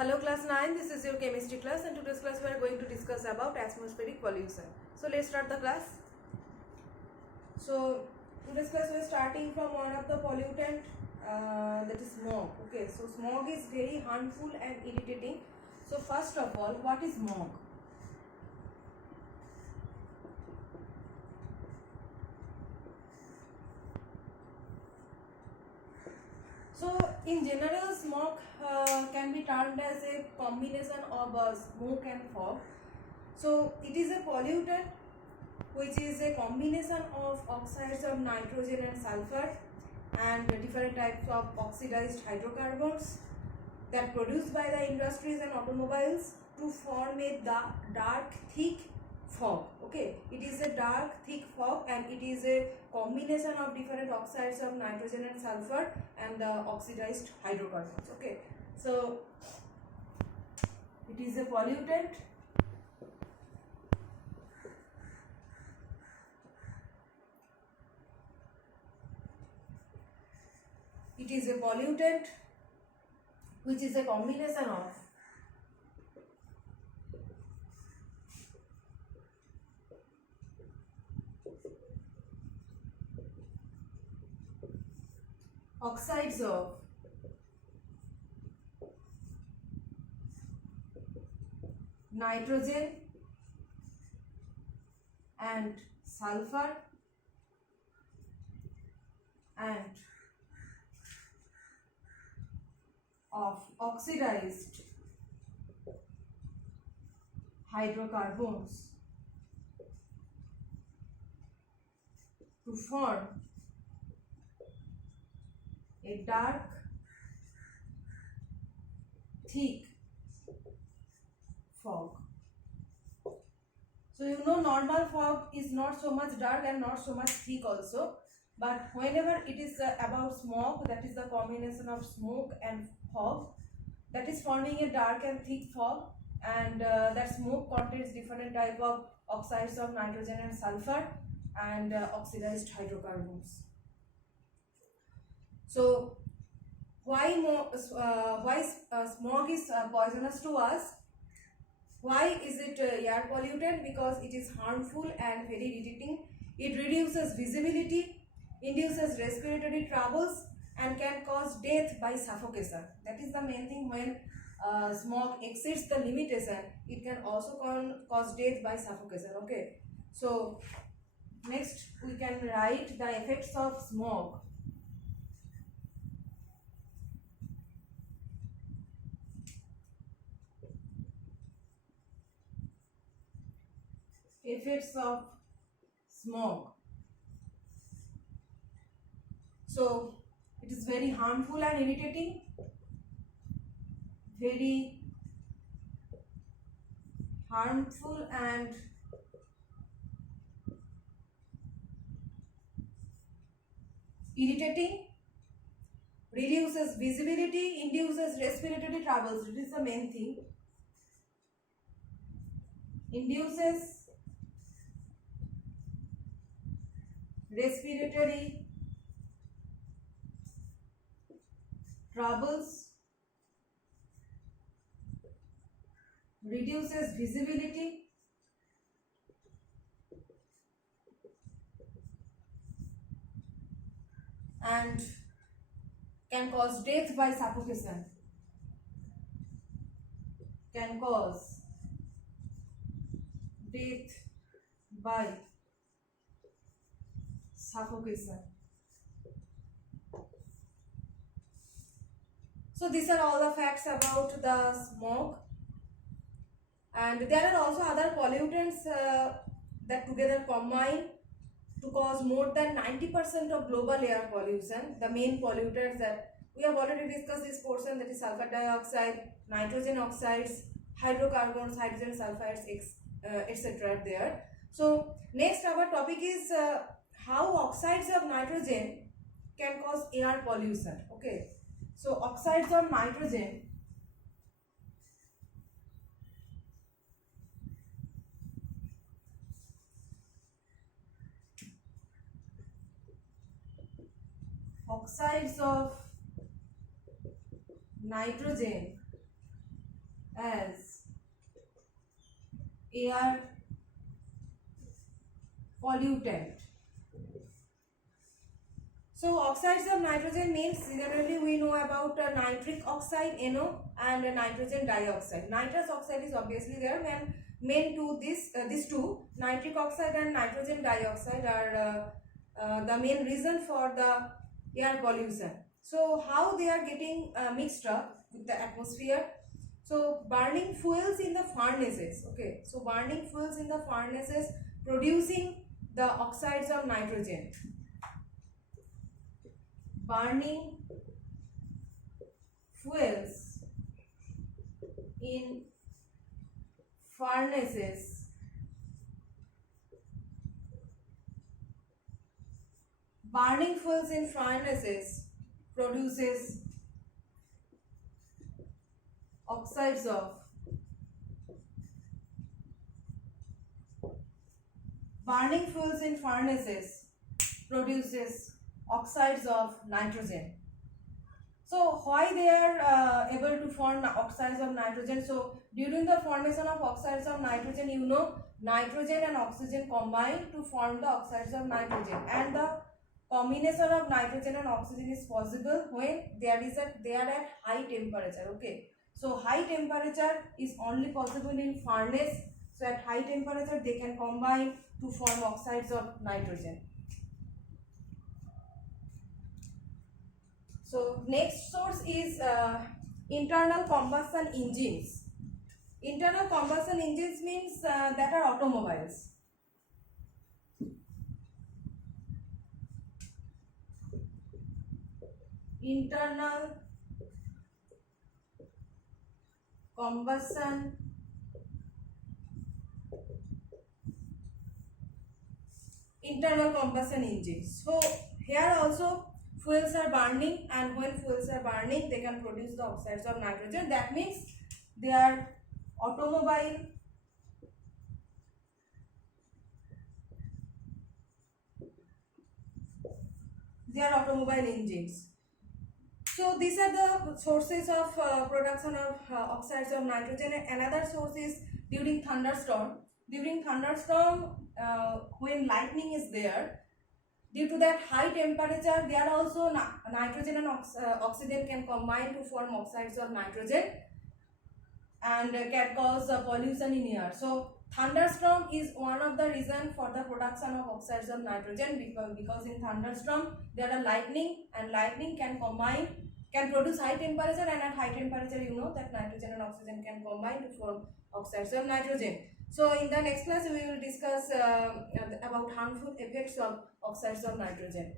Hello class 9, this is your chemistry class and today's class we are going to discuss about atmospheric pollution. So let's start the class. So today's class we are starting from one of the pollutant that is smog. Okay, so smog is very harmful and irritating. So first of all, what is smog? So in general, smog can be termed as a combination of smoke and fog. So it is a pollutant which is a combination of oxides of nitrogen and sulfur and different types of oxidized hydrocarbons that produced by the industries and automobiles to form a dark thick fog. Okay, it is a dark thick fog and it is a combination of different oxides of nitrogen and sulfur and the oxidized hydrocarbons. Okay, so it is a pollutant which is a combination of oxides of nitrogen and sulfur and of oxidized hydrocarbons to form a dark thick fog. So normal fog is not so much dark and not so much thick also, but whenever it is about smoke, that is the combination of smoke and fog, that is forming a dark and thick fog, and that smoke contains different type of oxides of nitrogen and sulfur and oxidized hydrocarbons. So why smog is poisonous to us? Why is it air pollutant? Because it is harmful and very irritating. It reduces visibility, induces respiratory troubles, and can cause death by suffocation. That is the main thing. When smog exceeds the limitation, it can also cause death by suffocation. Okay, so next we can write the effects of smog. Effects of smog. So it is very harmful and irritating, very harmful and irritating, reduces visibility, induces respiratory troubles. It is the main thing. Induces respiratory troubles, reduces visibility, and can cause death by suffocation. Can cause death by suffocation. So these are all the facts about the smog, and there are also other pollutants that together combine to cause more than 90% of global air pollution. The main pollutants that we have already discussed this portion, that is sulfur dioxide, nitrogen oxides, hydrocarbons, hydrogen sulfides, etc. there. So next our topic is how oxides of nitrogen can cause air pollution. Okay, so oxides of nitrogen oxides of nitrogen as air pollutant. So oxides of nitrogen means generally we know about nitric oxide NO and nitrogen dioxide. Nitrous oxide is obviously there and main to these two, nitric oxide and nitrogen dioxide are the main reason for the air pollution. So how they are getting mixed up with the atmosphere? So burning fuels in the furnaces, okay, so burning fuels in the furnaces producing the oxides of nitrogen. Burning fuels in furnaces produces oxides of nitrogen. So why they are able to form oxides of nitrogen? So during the formation of oxides of nitrogen, you know, nitrogen and oxygen combine to form the oxides of nitrogen, and the combination of nitrogen and oxygen is possible when they are at high temperature. Okay, so high temperature is only possible in furnace. So at high temperature they can combine to form oxides of nitrogen. So next source is internal combustion engines. Internal combustion engines means that are automobiles. Internal combustion engines. So here also fuels are burning, and when fuels are burning they can produce the oxides of nitrogen. That means they are automobile engines. So these are the sources of production of oxides of nitrogen. Another source is during thunderstorm. During thunderstorm, when lightning is there, due to that high temperature, there also nitrogen and oxygen can combine to form oxides of nitrogen and can cause pollution in air. So thunderstorm is one of the reason for the production of oxides of nitrogen, because in thunderstorm there are lightning, and lightning can produce high temperature, and at high temperature you know that nitrogen and oxygen can combine to form oxides of nitrogen. So in the next class we will discuss about harmful effects of oxides of nitrogen.